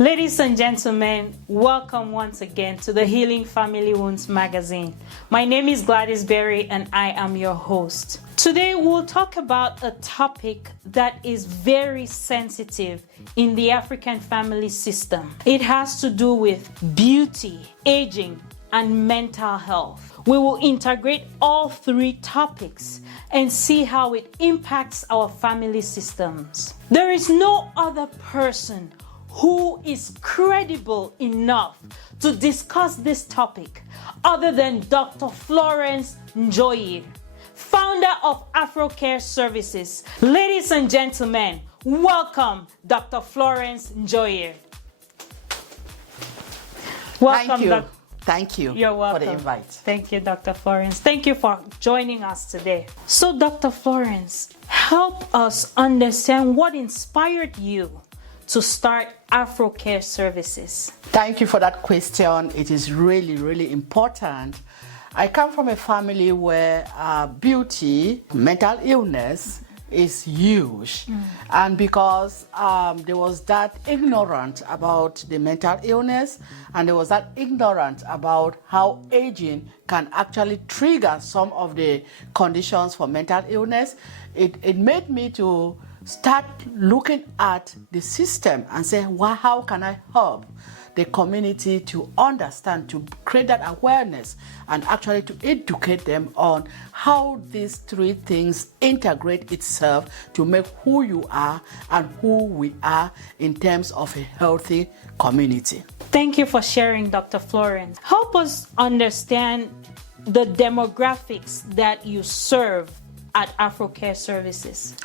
Ladies and gentlemen, welcome once again to the Healing Family Wounds magazine. My name is Gladys Beri and I am your host. Today we'll talk about a topic that is very sensitive in the African family system. It has to do with beauty, aging, and mental health. We will integrate all three topics and see how it impacts our family systems. There is no other person who is credible enough to discuss this topic other than Dr. Florence Njoyi, founder of AFROCARE Services. Ladies and gentlemen, welcome Dr. Florence Njoyi. Welcome. Thank you. You're welcome. For the invite. Thank you, Dr. Florence. Thank you for joining us today. So, Dr. Florence, help us understand what inspired you to start AFROCARE Services. Thank you for that question. It is really, really important. I come from a family where beauty, mental illness is huge. And because there was that ignorance about the mental illness, and there was that ignorance about how aging can actually trigger some of the conditions for mental illness, it made me to start looking at the system and say, well, how can I help the community to understand, to create that awareness, and actually to educate them on how these three things integrate itself to make who you are and who we are in terms of a healthy community. Thank you for sharing, Dr. Florence. Help us understand the demographics that you serve at AFROCARE Services.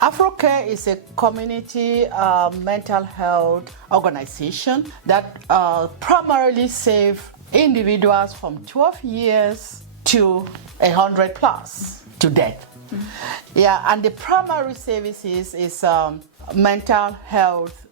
AFROCARE is a community mental health organization that primarily serves individuals from 12 years to 100 plus to death. Yeah, and the primary services is mental health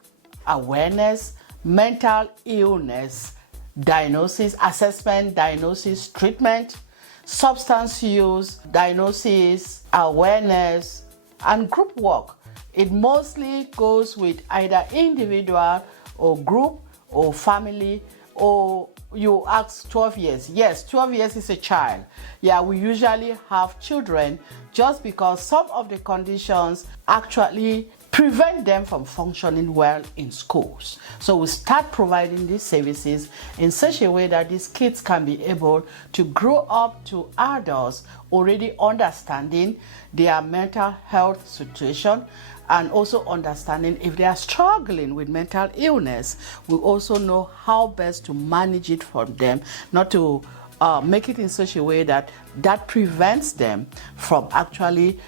awareness, mental illness diagnosis, assessment, diagnosis, treatment, substance use, diagnosis, awareness, and group work. It mostly goes with either individual or group or family, or you ask 12 years. Yes, 12 years is a child. Yeah, we usually have children just because some of the conditions actually prevent them from functioning well in schools. So we start providing these services in such a way that these kids can be able to grow up to adults already understanding their mental health situation and also understanding if they are struggling with mental illness. We also know how best to manage it for them, not to make it in such a way that prevents them from actually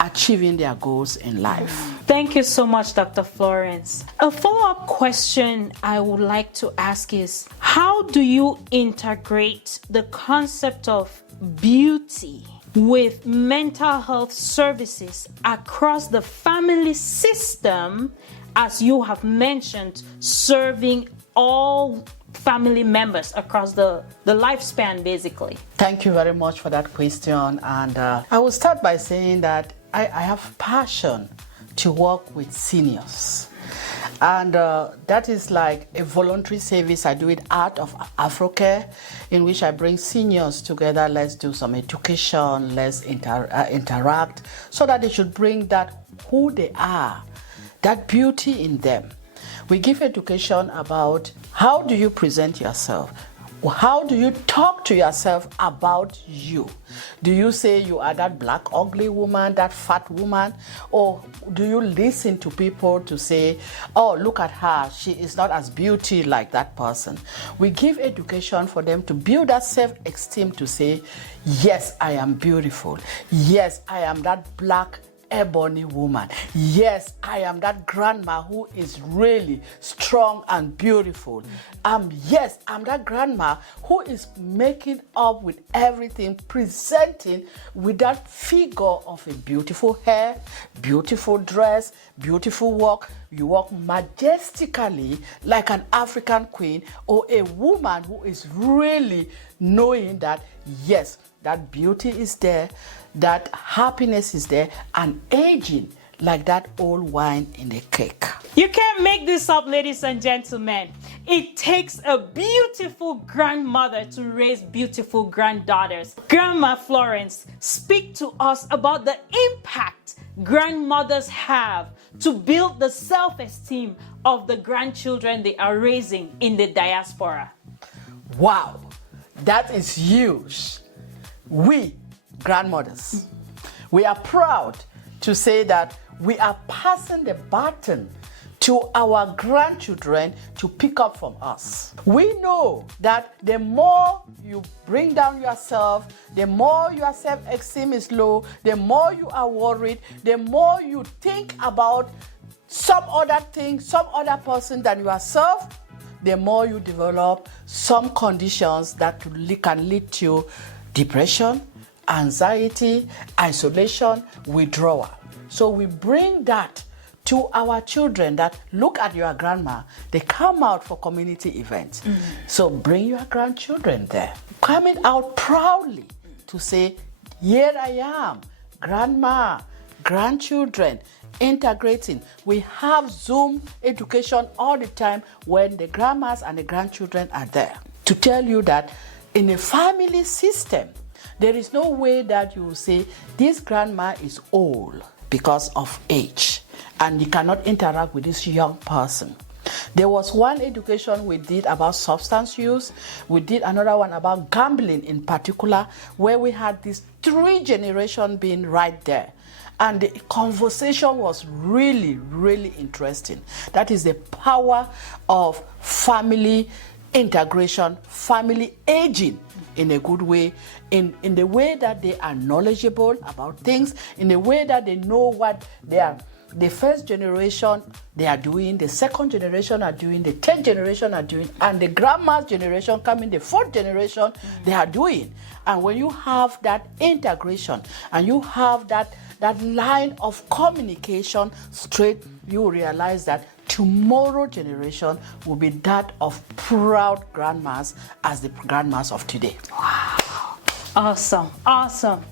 achieving their goals in life. Thank you so much, Dr. Florence. A follow-up question I would like to ask is, how do you integrate the concept of beauty with mental health services across the family system, as you have mentioned, serving all family members across the lifespan, basically? Thank you very much for that question. And I will start by saying that I have passion to work with seniors. And that is like a voluntary service I do it out of AFROCARE, in which I bring seniors together. Let's do some education, let's interact, so that they should bring that who they are, that beauty in them. We give education about how do you present yourself. How do you talk to yourself about you? Do you say you are that black ugly woman, that fat woman? Or do you listen to people to say, oh, look at her, she is not as beauty like that person? We give education for them to build that self-esteem to say, yes, I am beautiful. Yes, I am that black ebony woman. Yes, I am that grandma who is really strong and beautiful. Yes, I'm that grandma who is making up with everything, presenting with that figure of a beautiful hair, beautiful dress, beautiful walk. You walk majestically like an African queen, or a woman who is really knowing that, yes, that beauty is there, that happiness is there, and aging like that old wine in the cake. You care can't make this up, ladies and gentlemen. It takes a beautiful grandmother to raise beautiful granddaughters. Grandma Florence, speak to us about the impact grandmothers have to build the self-esteem of the grandchildren they are raising in the diaspora. Wow, that is huge. We, grandmothers, we are proud to say that we are passing the baton to our grandchildren to pick up from us. We know that the more you bring down yourself, the more your self-esteem is low, the more you are worried, the more you think about some other thing, some other person than yourself, the more you develop some conditions that can lead to depression, anxiety, isolation, withdrawal. So we bring that to our children that look at your grandma, they come out for community events. So bring your grandchildren there. Coming out proudly to say, here I am, grandma, grandchildren, integrating. We have Zoom education all the time when the grandmas and the grandchildren are there. To tell you that in a family system, there is no way that you will say, this grandma is old because of age, and you cannot interact with this young person. There was one education we did about substance use. We did another one about gambling in particular, where we had these 3 generations being right there. And the conversation was really, really interesting. That is the power of family integration, family aging in a good way, in the way that they are knowledgeable about things, in the way that they know what the first generation they are doing, the second generation are doing, the 10th generation are doing, and the grandma's generation coming, the 4th generation they are doing. And when you have that integration and you have that line of communication straight, you realize that tomorrow generation will be that of proud grandmas as the grandmas of today. Wow. Awesome. Awesome.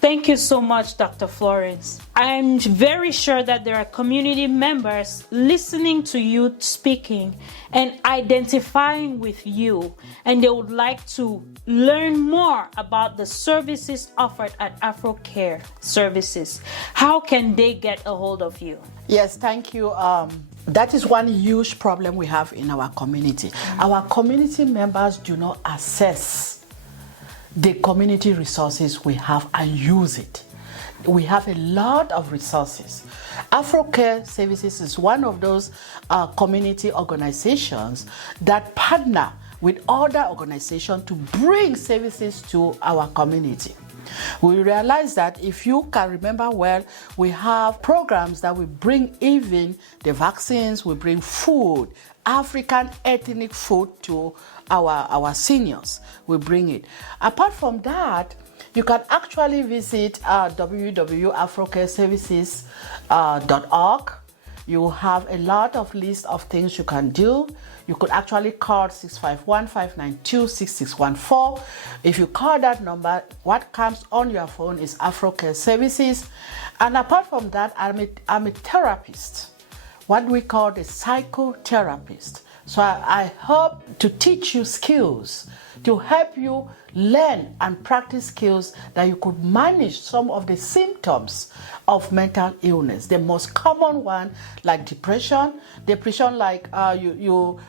Thank you so much, Dr. Florence. I'm very sure that there are community members listening to you speaking and identifying with you, and they would like to learn more about the services offered at AFROCARE Services. How can they get a hold of you? Yes, thank you. That is one huge problem we have in our community. Our community members do not assess the community resources we have and use it. We have a lot of resources. AFROCARE Services is one of those community organizations that partner with other organizations to bring services to our community. We realize that, if you can remember well, we have programs that we bring even the vaccines, we bring food, African ethnic food to our seniors. We bring it. Apart from that, you can actually visit www.afrocareservices.org. You have a lot of list of things you can do. You could actually call 651-592-6614. If you call that number, what comes on your phone is AFROCARE Services. And apart from that, I'm a therapist, what we call the psychotherapist. So I hope to teach you skills, to help you learn and practice skills that you could manage some of the symptoms of mental illness. The most common one, like depression like you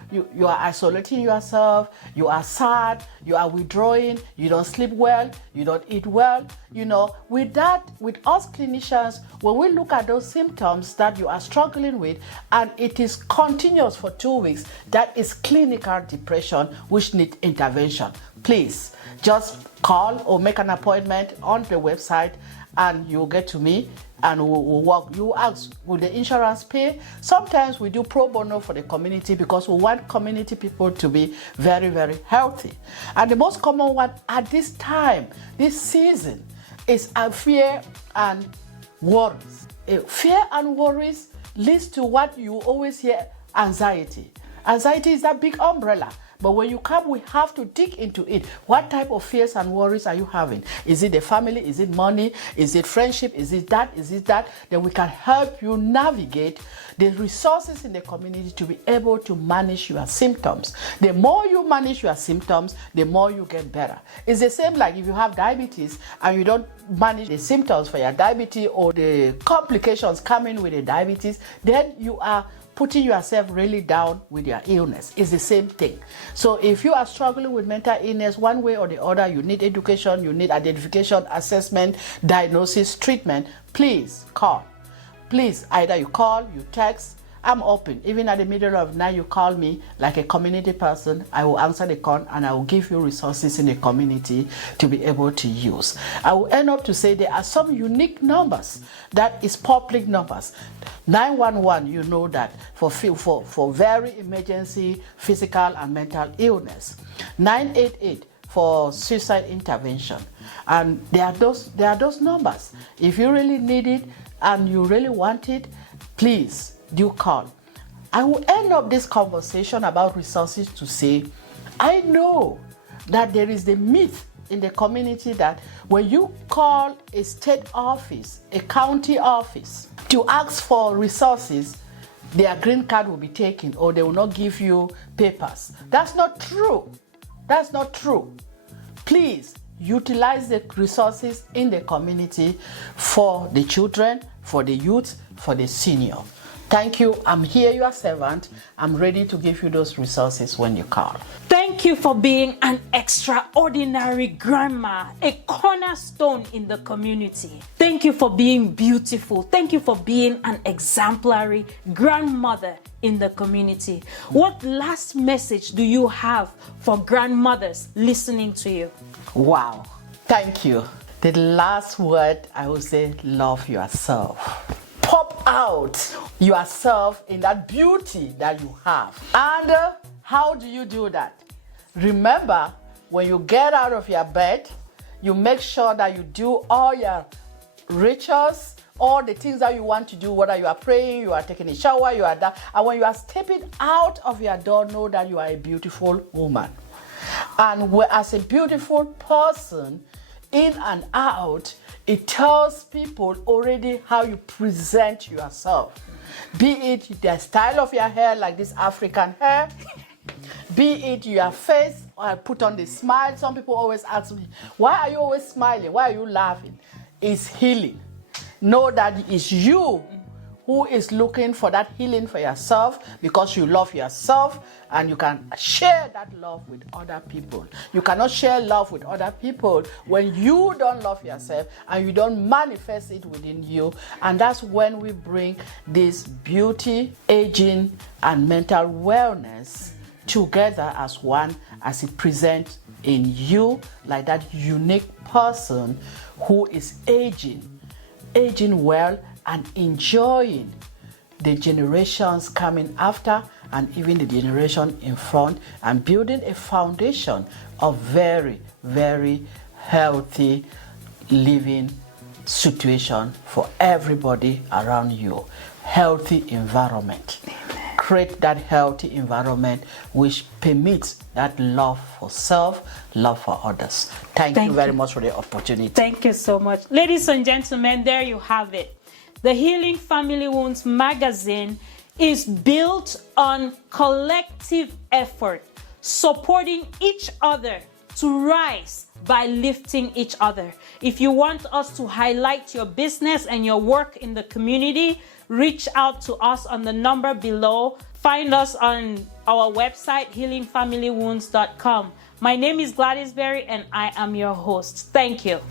are isolating yourself, you are sad, you are withdrawing, you don't sleep well, you don't eat well. You know, with us clinicians, when we look at those symptoms that you are struggling with and it is continuous for 2 weeks, that is clinical depression which needs intervention. Please just call or make an appointment on the website and you'll get to me and we'll work. You ask, will the insurance pay? Sometimes we do pro bono for the community because we want community people to be very, very healthy. And the most common one at this time, this season, is fear and worries. Fear and worries leads to what you always hear, anxiety. Anxiety is that big umbrella. But when you come, we have to dig into it. What type of fears and worries are you having? Is it the family? Is it money? Is it friendship? Is it that? Is it that? Then we can help you navigate the resources in the community to be able to manage your symptoms. The more you manage your symptoms, the more you get better. It's the same like if you have diabetes and you don't manage the symptoms for your diabetes or the complications coming with the diabetes, then you are putting yourself really down with your illness. Is the same thing. So if you are struggling with mental illness one way or the other, you need education, you need identification, assessment, diagnosis, treatment, please call. Please, either you call, you text. I'm open. Even at the middle of the night, you call me like a community person. I will answer the call and I will give you resources in the community to be able to use. I will end up to say there are some unique numbers that is public numbers. 911, you know that for very emergency physical and mental illness. 988 for suicide intervention. And there are those numbers. If you really need it and you really want it, please do call. I will end up this conversation about resources to say, I know that there is the myth in the community that when you call a state office, a county office, to ask for resources, their green card will be taken or they will not give you papers. That's not true. That's not true. Please utilize the resources in the community for the children, for the youth, for the senior. Thank you. I'm here, your servant. I'm ready to give you those resources when you call. Thank you for being an extraordinary grandma, a cornerstone in the community. Thank you for being beautiful. Thank you for being an exemplary grandmother in the community. What last message do you have for grandmothers listening to you? Wow. Thank you. The last word I will say, love yourself. Pop out yourself in that beauty that you have. And how do you do that? Remember, when you get out of your bed, you make sure that you do all your rituals, all the things that you want to do, whether you are praying, you are taking a shower, you are that. And when you are stepping out of your door, know that you are a beautiful woman. And as a beautiful person, in and out, it tells people already how you present yourself. Be it the style of your hair, like this African hair, be it your face, or put on the smile. Some people always ask me, why are you always smiling? Why are you laughing? It's healing. Know that it's you who is looking for that healing for yourself because you love yourself and you can share that love with other people. You cannot share love with other people when you don't love yourself and you don't manifest it within you. And that's when we bring this beauty, aging, and mental wellness together as one, as it presents in you, like that unique person who is aging well and enjoying the generations coming after and even the generation in front, and building a foundation of very, very healthy living situation for everybody around you. Healthy environment. Create that healthy environment which permits that love for self, love for others. Thank you very much for the opportunity. Thank you so much. Ladies and gentlemen, there you have it. The Healing Family Wounds magazine is built on collective effort, supporting each other to rise by lifting each other. If you want us to highlight your business and your work in the community, reach out to us on the number below. Find us on our website, healingfamilywounds.com. My name is Gladys Beri and I am your host. Thank you.